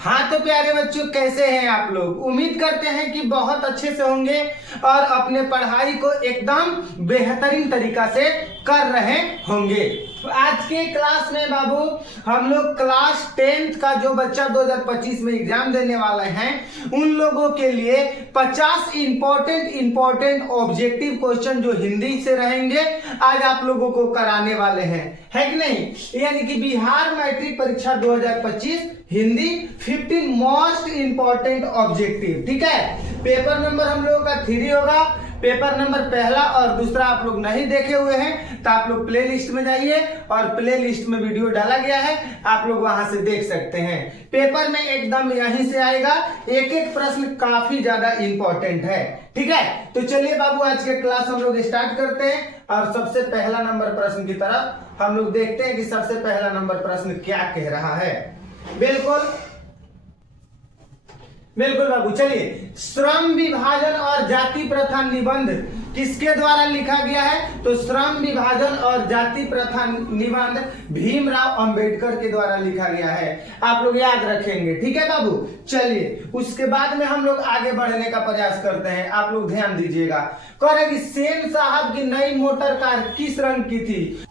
हाँ तो प्यारे बच्चों, कैसे हैं आप लोग। उम्मीद करते हैं कि बहुत अच्छे से होंगे और अपने पढ़ाई को एकदम बेहतरीन तरीका से कर रहे होंगे। तो आज के क्लास में बाबू हम लोग क्लास 10th का जो बच्चा 2025 में एग्जाम देने वाले हैं उन लोगों के लिए 50 इंपॉर्टेंट ऑब्जेक्टिव क्वेश्चन जो हिंदी से रहेंगे आज आप लोगों को कराने वाले हैं, है कि नहीं। यानी कि बिहार मैट्रिक परीक्षा 2025 हिंदी 15 मोस्ट इंपॉर्टेंट ऑब्जेक्टिव। ठीक है, पेपर नंबर हम लोगों का 3 होगा। पेपर नंबर पहला और दूसरा आप लोग नहीं देखे हुए हैं तो आप लोग प्ले लिस्ट में जाइए और प्ले लिस्ट में वीडियो डाला गया है, आप लोग वहां से देख सकते हैं। पेपर में एकदम यहीं से आएगा, एक एक प्रश्न काफी ज्यादा इंपॉर्टेंट है। ठीक है, तो चलिए बाबू आज के क्लास हम लोग स्टार्ट करते हैं और सबसे पहला नंबर प्रश्न की तरफ हम लोग देखते हैं कि सबसे पहला नंबर प्रश्न क्या कह रहा है। बिल्कुल बाबू, चलिए। श्रम विभाजन और जाति प्रथा निबंध किसके द्वारा लिखा गया है? तो श्रम विभाजन और जाति प्रथा निबंध भीमराव अंबेडकर के द्वारा लिखा गया है, आप लोग याद रखेंगे। ठीक है बाबू, चलिए उसके बाद में हम लोग आगे बढ़ने का प्रयास करते हैं, आप लोग ध्यान दीजिएगा। कह रहे कि सेन साहब की नई मोटर कार किस रंग की थी?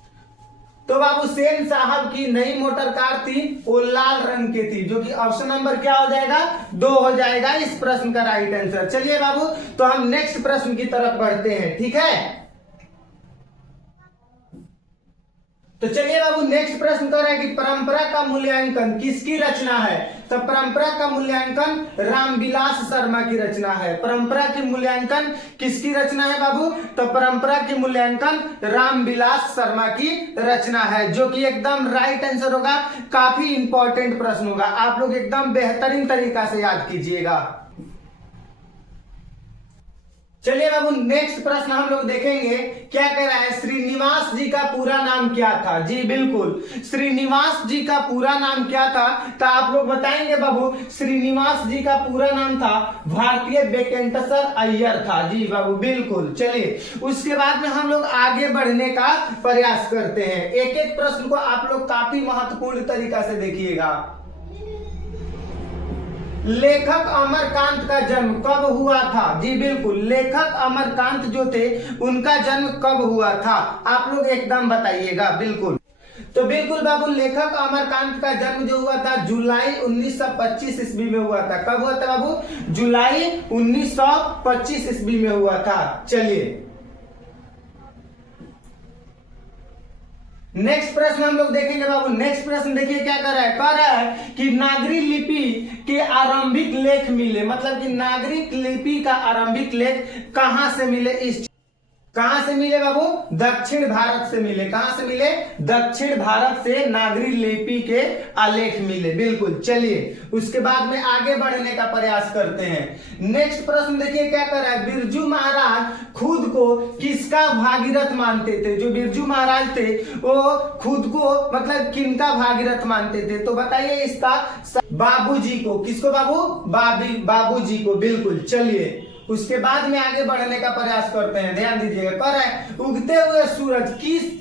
तो बाबू सेन साहब की नई मोटर कार थी वो लाल रंग की थी, जो कि ऑप्शन नंबर क्या हो जाएगा? 2 हो जाएगा इस प्रश्न का राइट आंसर। चलिए बाबू, तो हम नेक्स्ट प्रश्न की तरफ बढ़ते हैं। ठीक है, तो चलिए बाबू नेक्स्ट प्रश्न कर रहे हैं कि परंपरा का मूल्यांकन किसकी रचना है? तो परंपरा का मूल्यांकन रामविलास शर्मा की रचना है। परंपरा की मूल्यांकन किसकी रचना है बाबू? तो परंपरा की मूल्यांकन रामविलास शर्मा की रचना है, जो कि एकदम राइट आंसर होगा। काफी इंपॉर्टेंट प्रश्न होगा, आप लोग एकदम बेहतरीन तरीका से याद कीजिएगा। चलिए बाबू नेक्स्ट प्रश्न हम लोग देखेंगे क्या कह रहा है। श्रीनिवास जी का पूरा नाम क्या था? जी बिल्कुल, श्रीनिवास जी का पूरा नाम क्या था? तो आप लोग बताएंगे बाबू। श्रीनिवास जी का पूरा नाम था भारतीय वेंकटेश्वर अय्यर था। जी बाबू बिल्कुल। चलिए उसके बाद में हम लोग आगे बढ़ने का प्रयास करते हैं, एक एक प्रश्न को आप लोग काफी महत्वपूर्ण तरीका से देखिएगा। लेखक अमरकांत का जन्म कब हुआ था? जी बिल्कुल, लेखक अमरकांत जो थे उनका जन्म कब हुआ था? आप लोग एकदम बताइएगा। बिल्कुल, तो बिल्कुल बाबू लेखक अमरकांत का जन्म जो हुआ था जुलाई 1925 ईस्वी में हुआ था। कब हुआ था बाबू? जुलाई 1925 ईस्वी में हुआ था। चलिए नेक्स्ट प्रश्न हम लोग देखेंगे बाबू। नेक्स्ट प्रश्न देखिए क्या कर रहा है। कह रहा है कि नागरी लिपि के आरंभिक लेख मिले, मतलब कि नागरिक लिपि का आरंभिक लेख कहां से मिले? कहां से मिले बाबू? दक्षिण भारत से मिले। कहां से मिले? दक्षिण भारत से नागरी लिपि के आलेख मिले। बिल्कुल, चलिए उसके बाद में आगे बढ़ने का प्रयास करते हैं। नेक्स्ट प्रश्न देखिए क्या कर रहा है। बिरजू महाराज खुद को किसका भागीरथ मानते थे? जो बिरजू महाराज थे वो खुद को मतलब किनका भागीरथ मानते थे? तो बताइए इसका। बाबूजी को। किसको बाबू? बाबूजी को। बिल्कुल, चलिए उसके बाद में आगे बढ़ने का प्रयास करते हैं, ध्यान दीजिएगा। कह रहा है उगते हुए सूरज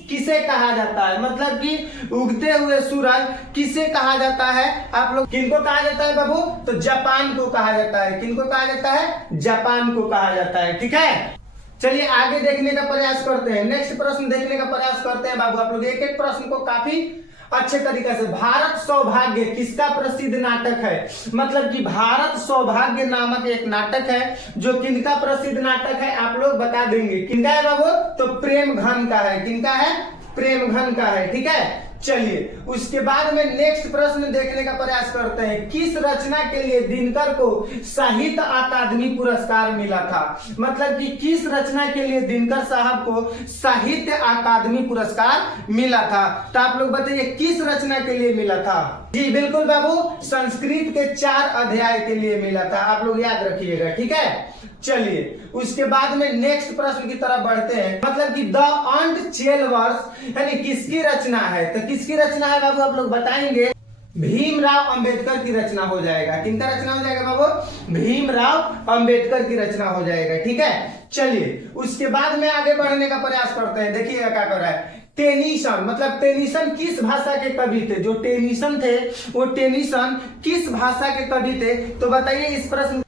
किसे कहा जाता है? मतलब कि उगते हुए सूरज किसे कहा जाता है? आप लोग किनको कहा जाता है बाबू? तो जापान को कहा जाता है। किनको कहा जाता है? जापान को कहा जाता है। ठीक है, चलिए आगे देखने का प्रयास करते हैं। नेक्स्ट प्रश्न देखने का प्रयास करते हैं बाबू। आप लोग एक एक प्रश्न को काफी अच्छे तरीके से। भारत सौभाग्य किसका प्रसिद्ध नाटक है? मतलब कि भारत सौभाग्य नामक एक नाटक है, जो किनका प्रसिद्ध नाटक है आप लोग बता देंगे। किनका है बाबू? तो प्रेमघन का है। किनका है? प्रेमघन का है। ठीक है, चलिए उसके बाद में नेक्स्ट प्रश्न देखने का प्रयास करते हैं। किस रचना के लिए दिनकर को साहित्य अकादमी पुरस्कार मिला था? मतलब कि किस रचना के लिए दिनकर साहब को साहित्य अकादमी पुरस्कार मिला था? तो आप लोग बताइए किस रचना के लिए मिला था? जी बिल्कुल बाबू, संस्कृत के 4 अध्याय के लिए मिला था, आप लोग याद रखिएगा। ठीक है, चलिए उसके बाद में नेक्स्ट प्रश्न की तरफ बढ़ते हैं। मतलब कि द अनटचेबल्स यानी किसकी रचना है? तो किसकी रचना है बाबू? आप लोग बताएंगे। भीमराव अंबेडकर की रचना हो जाएगा। किनका रचना हो जाएगा बाबू? भीमराव अंबेडकर की रचना हो जाएगा। ठीक है, चलिए उसके बाद में आगे बढ़ने का प्रयास करते हैं। देखिएगा क्या कर रहा है। टेनिसन, मतलब टेनिसन किस भाषा के कवि थे? जो टेनिसन थे वो टेनिसन किस भाषा के कवि थे? तो बताइए इस प्रश्न।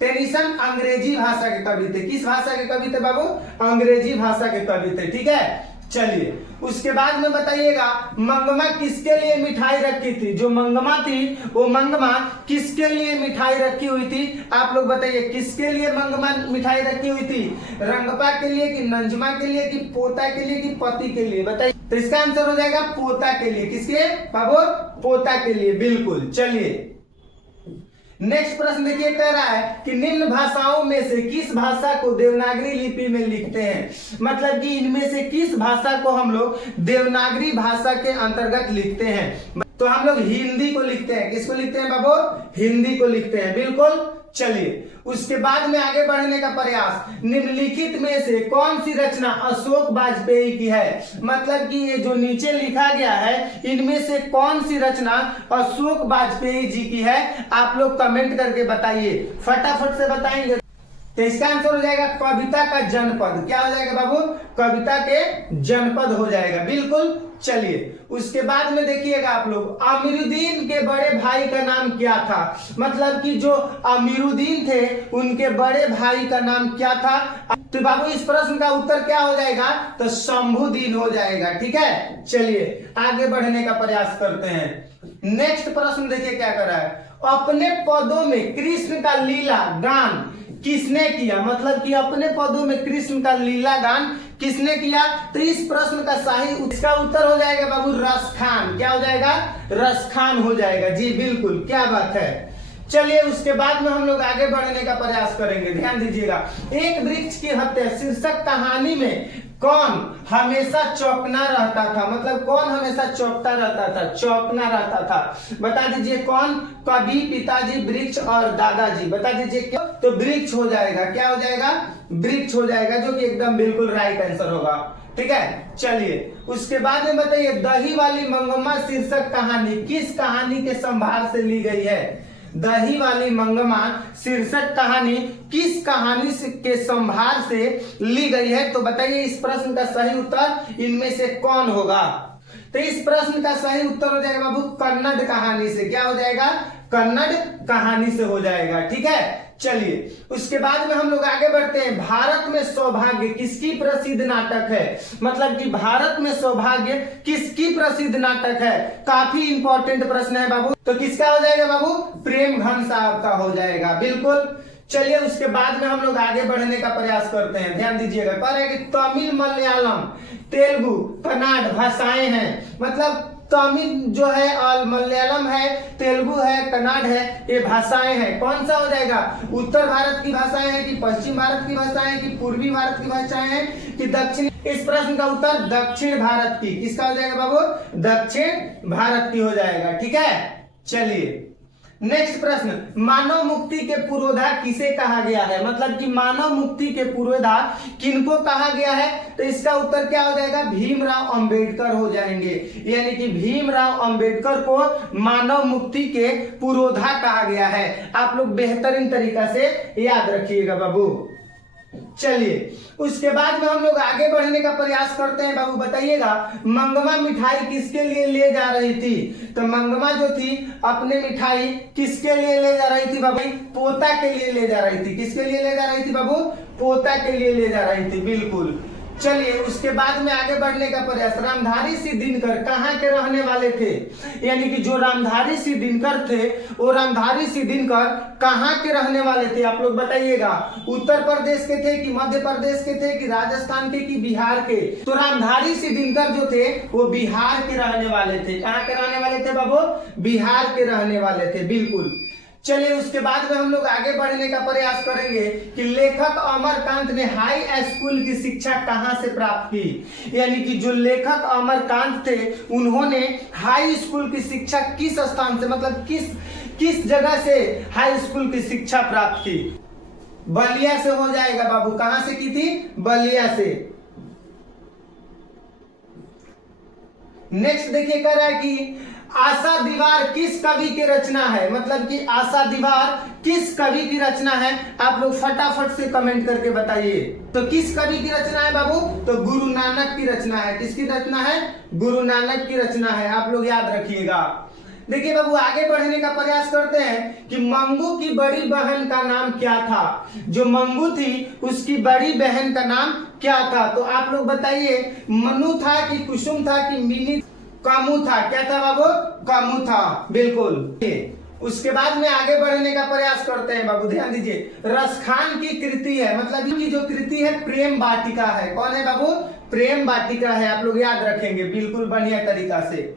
टेनिसन अंग्रेजी भाषा के कवि थे। किस भाषा के कवि थे बाबू? अंग्रेजी भाषा के कवि थे। ठीक है, चलिए उसके बाद में बताइएगा मंगमा किसके लिए मिठाई रखी थी? जो मंगमा थी वो मंगमा किसके लिए मिठाई रखी हुई थी? आप लोग बताइए किसके लिए मंगमा मिठाई रखी हुई थी? रंगपा के लिए कि नंजमा के लिए कि पोता के लिए कि पति के लिए? बताइए। तो इसका आंसर हो जाएगा पोता के लिए। किसके बाबू? पोता के लिए, बिल्कुल। चलिए नेक्स्ट प्रश्न देखिए, कह रहा है कि निम्न भाषाओं में से किस भाषा को देवनागरी लिपि में लिखते हैं? मतलब कि इनमें से किस भाषा को हम लोग देवनागरी भाषा के अंतर्गत लिखते हैं? तो हम लोग हिंदी को लिखते हैं। किसको लिखते हैं बाबू? हिंदी को लिखते हैं, बिल्कुल। चलिए उसके बाद में आगे बढ़ने का प्रयास, निम्नलिखित में से कौन सी रचना अशोक वाजपेयी की है? मतलब कि ये जो नीचे लिखा गया है इनमें से कौन सी रचना अशोक वाजपेयी जी की है? आप लोग कमेंट करके बताइए, फटाफट से बताएंगे। तो इसका आंसर हो जाएगा कविता का जनपद। क्या हो जाएगा बाबू? कविता के जनपद हो जाएगा, बिल्कुल। चलिए उसके बाद में देखिएगा आप लोग, अमीरुद्दीन के बड़े भाई का नाम क्या था? मतलब कि जो अमीरुद्दीन थे उनके बड़े भाई का नाम क्या था? तो बाबू इस प्रश्न का उत्तर क्या हो जाएगा? तो शंभुदीन हो जाएगा। ठीक है, चलिए आगे बढ़ने का प्रयास करते हैं। नेक्स्ट प्रश्न देखिए क्या कर रहा है, अपने पदों में कृष्ण का लीला गान किसने किया? मतलब कि अपने पदों में कृष्ण का लीला गान किसने किया? तो इस प्रश्न का सही इसका उत्तर हो जाएगा बाबू रसखान। क्या हो जाएगा? रसखान हो जाएगा जी, बिल्कुल। क्या बात है। चलिए उसके बाद में हम लोग आगे बढ़ने का प्रयास करेंगे। ध्यान दीजिएगा, एक वृक्ष की हत्या शीर्षक कहानी में कौन हमेशा चौंकना रहता था? मतलब कौन हमेशा चौंकता रहता था, चौंकना रहता था? बता दीजिए कौन? कवि, पिताजी, वृक्ष और दादाजी। बता दीजिए क्यों? तो वृक्ष हो जाएगा। क्या हो जाएगा? वृक्ष हो जाएगा, जो कि एकदम बिल्कुल राइट आंसर होगा। ठीक है, चलिए उसके बाद में बताइए, दही वाली मंगमा शीर्षक कहानी किस कहानी के संभार से ली गई है? दही वाली मंगमा शीर्षक कहानी किस कहानी के संभार से ली गई है? तो बताइए इस प्रश्न का सही उत्तर इनमें से कौन होगा? तो इस प्रश्न का सही उत्तर हो जाएगा बाबू कन्नड़ कहानी से। क्या हो जाएगा? कन्नड़ कहानी से हो जाएगा। ठीक है, चलिए उसके बाद में हम लोग आगे बढ़ते हैं। भारत में सौभाग्य किसकी प्रसिद्ध नाटक है? मतलब कि भारत में सौभाग्य किसकी प्रसिद्ध नाटक है? काफी इंपॉर्टेंट प्रश्न है बाबू। तो किसका हो जाएगा बाबू? प्रेमघन साहब का हो जाएगा, बिल्कुल। चलिए उसके बाद में हम लोग आगे बढ़ने का प्रयास करते हैं। ध्यान दीजिएगा, कह रहे हैं कि तमिल, मलयालम, तेलुगु, कन्नड़ भाषाएं हैं। मतलब तमिल जो है और मलयालम है, तेलुगु है, कन्नड़ है, ये भाषाएं हैं। कौन सा हो जाएगा? उत्तर भारत की भाषाएं हैं कि पश्चिम भारत की भाषाएं हैं कि पूर्वी भारत की भाषाएं हैं कि दक्षिण? इस प्रश्न का उत्तर दक्षिण भारत की। किसका हो जाएगा बाबू? दक्षिण भारत की हो जाएगा। ठीक है, चलिए नेक्स्ट प्रश्न, मानव मुक्ति के पुरोधा किसे कहा गया है? मतलब कि मानव मुक्ति के पुरोधा किनको कहा गया है? तो इसका उत्तर क्या हो जाएगा? भीमराव अंबेडकर हो जाएंगे। यानी कि भीमराव अंबेडकर को मानव मुक्ति के पुरोधा कहा गया है। आप लोग बेहतरीन तरीका से याद रखिएगा बाबू। चलिए उसके बाद में हम लोग आगे बढ़ने का प्रयास करते हैं बाबू। बताइएगा मंगमा मिठाई किसके लिए ले जा रही थी? तो मंगमा जो थी अपने मिठाई किसके लिए ले जा रही थी बाबू? पोता के लिए ले जा रही थी। किसके लिए ले जा रही थी बाबू? पोता के लिए ले जा रही थी, बिल्कुल। चलिए उसके बाद में आगे बढ़ने का प्रयास, रामधारी सिंह दिनकर कहाँ के रहने वाले थे? यानी कि जो रामधारी सिंह दिनकर थे वो रामधारी सिंह दिनकर कहाँ के रहने वाले थे? आप लोग बताइएगा, उत्तर प्रदेश के थे कि मध्य प्रदेश के थे कि राजस्थान के कि बिहार के? तो रामधारी सिंह दिनकर जो थे वो बिहार के रहने वाले थे। कहाँ के रहने वाले थे बाबू? बिहार के रहने वाले थे, बिल्कुल। चलिए उसके बाद में हम लोग आगे बढ़ने का प्रयास करेंगे कि लेखक अमरकांत ने हाई स्कूल की शिक्षा कहां से प्राप्त की? यानी कि जो लेखक अमरकांत थे उन्होंने हाई स्कूल की शिक्षा किस स्थान से, मतलब किस जगह से हाई स्कूल की शिक्षा प्राप्त की? बलिया से हो जाएगा बाबू। कहां से की थी? बलिया से। नेक्स्ट देखिए कह रहा है कि आशा दीवार किस कवि की रचना है? मतलब कि आशा दीवार किस कवि की रचना है? आप लोग फटाफट से कमेंट करके बताइए। तो किस कवि की रचना है बाबू? तो गुरु नानक की रचना है। किसकी रचना है? गुरु नानक की रचना है। आप लोग याद रखिएगा। देखिए बाबू, आगे बढ़ने का प्रयास करते हैं कि मंगू की बड़ी बहन का नाम क्या था? जो मंगू थी उसकी बड़ी बहन का नाम क्या था? तो आप लोग बताइए, मनु था कि कुसुम था कि मिनी? कामू था। क्या था बाबू? कामू था, बिल्कुल। उसके बाद में आगे बढ़ने का प्रयास करते हैं बाबू, ध्यान दीजिए। रसखान की कृति है, मतलब इनकी जो कृति है प्रेम वाटिका है। कौन है बाबू? प्रेम वाटिका है। आप लोग याद रखेंगे बिल्कुल बढ़िया तरीका से।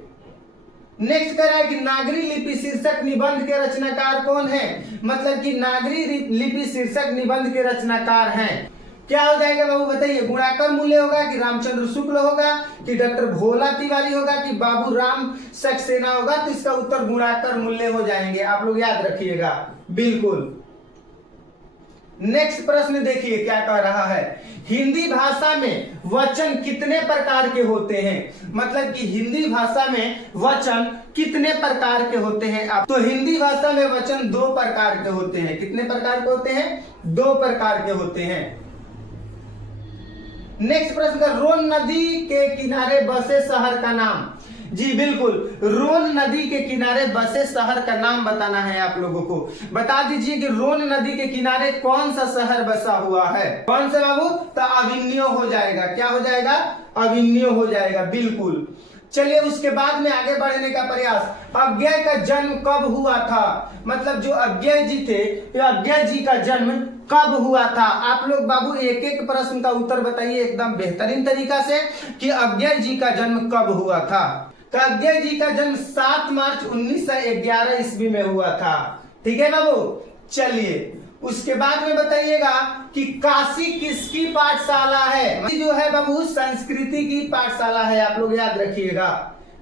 नेक्स्ट कह रहा है कि नागरी लिपि शीर्षक निबंध के रचनाकार कौन है? मतलब कि नागरी लिपि शीर्षक निबंध के रचनाकार हैं। क्या हो जाएगा बाबू बताइए? गुणाकर मूल्य होगा कि रामचंद्र शुक्ल होगा कि डॉक्टर भोला तिवारी होगा कि बाबू राम सक्सेना होगा? तो इसका उत्तर गुणाकर मूल्य हो जाएंगे। आप लोग याद रखिएगा बिल्कुल। नेक्स्ट प्रश्न देखिए क्या कह रहा है। हिंदी भाषा में वचन कितने प्रकार के होते हैं? मतलब कि हिंदी भाषा में वचन कितने प्रकार के होते हैं? आप तो हिंदी भाषा में वचन 2 प्रकार के होते हैं। कितने प्रकार के होते हैं? 2 प्रकार के होते हैं। नेक्स्ट प्रश्न का, रोन नदी के किनारे बसे शहर का नाम? जी बिल्कुल, रोन नदी के किनारे बसे शहर का नाम बताना है आप लोगों को। बता दीजिए कि रोन नदी के किनारे कौन सा शहर बसा हुआ है? कौन सा बाबू? तो अविन्यो हो जाएगा। क्या हो जाएगा? अविन्यो हो जाएगा, बिल्कुल। चलिए उसके बाद में आगे बढ़ने का प्रयास। अज्ञेय का जन्म कब हुआ था? मतलब जो अज्ञेय जी थे, अज्ञेय जी का जन्म कब हुआ था? आप लोग बाबू एक एक प्रश्न का उत्तर बताइए एकदम बेहतरीन तरीका से कि अज्ञेय जी का जन्म कब हुआ था। तो अज्ञेय जी का जन्म 7 मार्च 1911 ईस्वी में हुआ था। ठीक है बाबू। चलिए उसके बाद में बताइएगा कि काशी किसकी पाठशाला है? जो है बाबू संस्कृति की पाठशाला है। आप लोग याद रखिएगा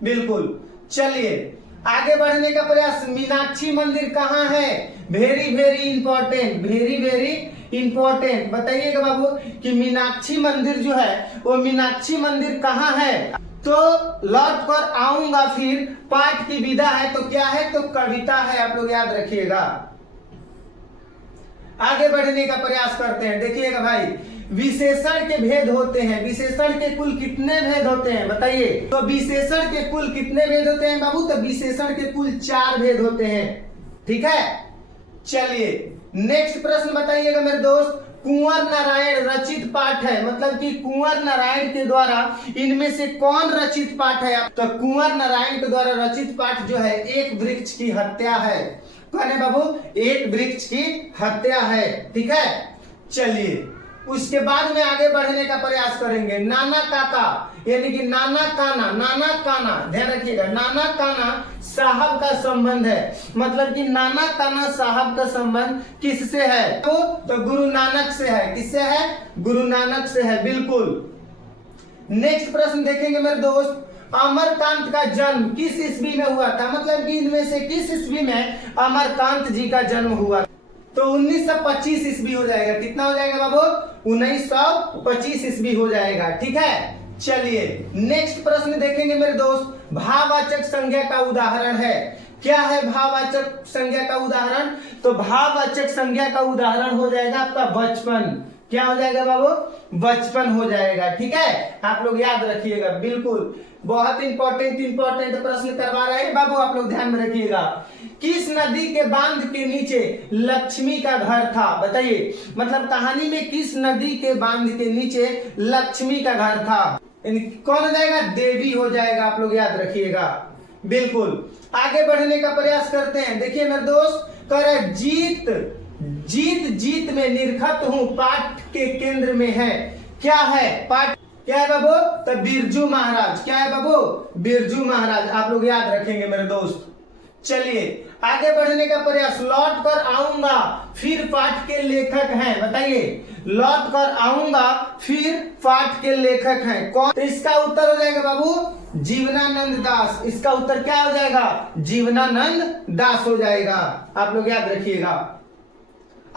बिल्कुल। चलिए आगे बढ़ने का प्रयास। मीनाक्षी मंदिर कहाँ है? Very very important, very very important. बताइएगा बाबू कि मीनाक्षी मंदिर जो है वो मीनाक्षी मंदिर कहाँ है? तो लौट कर आऊंगा फिर पाठ की विदा है। तो क्या है? तो कविता है। आप लोग याद रखिएगा। आगे बढ़ने का प्रयास करते हैं। देखिएगा भाई, विशेषण के भेद होते हैं। विशेषण के कुल कितने भेद होते हैं बताइए? तो विशेषण के कुल कितने भेद होते हैं बाबू? तो विशेषण के कुल 4 भेद होते हैं। ठीक है। चलिए नेक्स्ट प्रश्न बताइएगा मेरे दोस्त। कुंवर नारायण रचित पाठ है, मतलब कि कुंवर नारायण के द्वारा इनमें से कौन रचित पाठ है? तो कुंवर नारायण के द्वारा रचित पाठ जो है एक वृक्ष की हत्या है। कौन है बाबू? एक वृक्ष की हत्या है। ठीक है। चलिए उसके बाद में आगे बढ़ने का प्रयास करेंगे। नाना काका यानी कि नाना काना, नाना काना ध्यान रखिएगा, नाना काना साहब का संबंध है। मतलब कि नाना काना साहब का संबंध किससे है? तो गुरु नानक से है। किससे है? गुरु नानक से है, बिल्कुल। नेक्स्ट प्रश्न देखेंगे मेरे दोस्त। अमरकांत का जन्म किस ईस्वी में हुआ था? मतलब कि इनमें से किस ईस्वी में अमरकांत जी का जन्म हुआ? तो 1925 ईस्वी हो जाएगा। कितना हो जाएगा बाबू? 1925 ईस्वी हो जाएगा। ठीक है। चलिए नेक्स्ट प्रश्न देखेंगे मेरे दोस्त। भाववाचक संज्ञा का उदाहरण है। क्या है भाववाचक संज्ञा का उदाहरण? तो भाववाचक संज्ञा का उदाहरण हो जाएगा आपका बचपन। क्या हो जाएगा बाबू? बचपन हो जाएगा। ठीक है। आप लोग याद रखिएगा बिल्कुल। बहुत इंपॉर्टेंट प्रश्न करवा रहे हैं बाबू, आप लोग ध्यान में रखिएगा। किस नदी के बांध के नीचे लक्ष्मी का घर था? बताइए, मतलब कहानी में किस नदी के बांध के नीचे लक्ष्मी का घर था? कौन हो जाएगा? देवी हो जाएगा। आप लोग याद रखिएगा बिल्कुल। आगे बढ़ने का प्रयास करते हैं। देखिए मेरे दोस्त, कर जीत जीत जीत में निरखत हूँ पाठ के केंद्र में है। क्या है पाठ? क्या है बाबू? तो बिरजू महाराज। क्या है बाबू? बिरजू महाराज। आप लोग याद रखेंगे मेरे दोस्त। चलिए आगे बढ़ने का प्रयास। लौट कर आऊंगा फिर पाठ के लेखक हैं। बताइए, लौट कर आऊंगा फिर पाठ के लेखक हैं कौन? तो इसका उत्तर हो जाएगा बाबू जीवनानंद दास। इसका उत्तर क्या हो जाएगा? जीवनानंद दास हो जाएगा। आप लोग याद रखिएगा।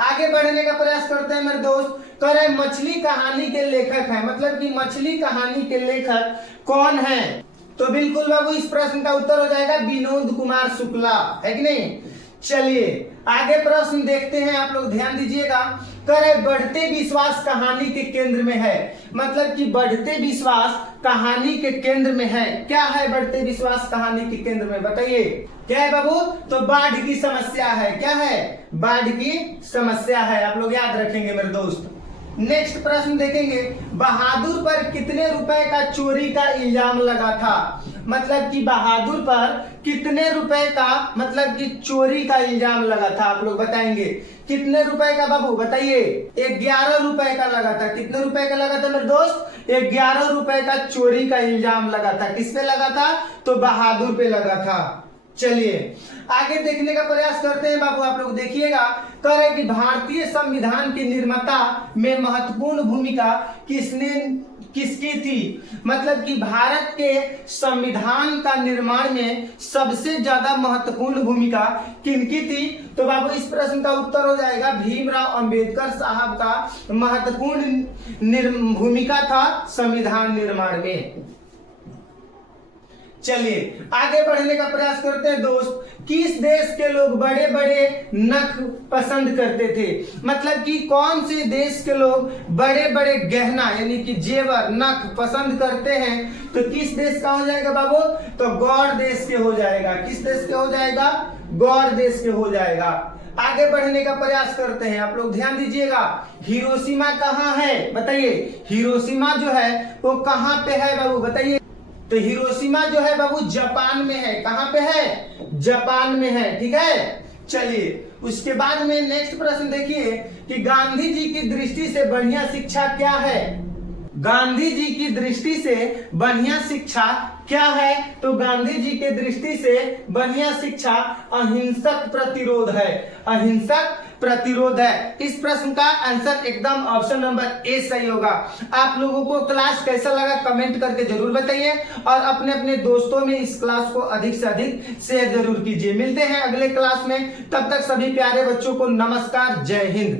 आगे बढ़ने का प्रयास करते हैं मेरे दोस्त। करे मछली कहानी के लेखक हैं। मतलब कि मछली कहानी के लेखक कौन है? तो बिल्कुल बाबू इस प्रश्न का उत्तर हो जाएगा विनोद कुमार शुक्ला, है कि नहीं। चलिए आगे प्रश्न देखते हैं, आप लोग ध्यान दीजिएगा। कह रहे बढ़ते विश्वास कहानी के केंद्र में है, मतलब कि बढ़ते विश्वास कहानी के केंद्र में है। क्या है बढ़ते विश्वास कहानी के केंद्र में, बताइए क्या है बाबू। तो बाढ़ की समस्या है। क्या है, बाढ़ की समस्या है, आप लोग याद रखेंगे मेरे दोस्त। नेक्स्ट प्रश्न देखेंगे, बहादुर पर कितने रुपए का चोरी का इल्जाम लगा था, मतलब कि बहादुर पर कितने रुपए का मतलब कि चोरी का इल्जाम लगा था, आप लोग बताएंगे कितने रुपए का बाबू, बताइए। 11 रुपए का लगा था। कितने रुपए का लगा था मेरे दोस्त, 11 रुपए का चोरी का इल्जाम लगा था। किस पे लगा था, तो बहादुर पे लगा था। चलिए आगे देखने का प्रयास करते हैं बाबू, आप लोग देखिएगा। कह रहे कि भारतीय संविधान की निर्माता में महत्वपूर्ण भूमिका किसकी थी, मतलब कि भारत के संविधान का निर्माण में सबसे ज्यादा महत्वपूर्ण भूमिका किनकी थी। तो बाबू इस प्रश्न का उत्तर हो जाएगा भीमराव अंबेडकर साहब का महत्वपूर्ण भूमिका था संविधान निर्माण में। चलिए आगे बढ़ने का प्रयास करते हैं दोस्त। किस देश के लोग बड़े बड़े नख पसंद करते थे, मतलब कि कौन से देश के लोग बड़े बड़े गहना यानी कि जेवर नख पसंद करते हैं, तो किस देश का हो जाएगा बाबू, तो गौड़ देश के हो जाएगा। किस देश के हो जाएगा, गौड़ देश के हो जाएगा। आगे बढ़ने का प्रयास करते हैं, आप लोग ध्यान दीजिएगा। हिरोशिमा कहाँ है, बताइए। हिरोशिमा जो है वो कहाँ पे है बाबू, बताइए। तो हिरोशिमा जो है बाबू जापान में है। कहां पे है, जापान में है, ठीक है। चलिए उसके बाद में नेक्स्ट प्रश्न देखिए कि गांधी जी की दृष्टि से बढ़िया शिक्षा क्या है। गांधी जी की दृष्टि से बढ़िया शिक्षा क्या है, तो गांधी जी के दृष्टि से बढ़िया शिक्षा अहिंसक प्रतिरोध है। अहिंसक प्रतिरोध है। इस प्रश्न का आंसर एकदम ऑप्शन नंबर ए सही होगा। आप लोगों को क्लास कैसा लगा कमेंट करके जरूर बताइए और अपने अपने दोस्तों में इस क्लास को अधिक से अधिक शेयर जरूर कीजिए। मिलते हैं अगले क्लास में, तब तक सभी प्यारे बच्चों को नमस्कार, जय हिंद।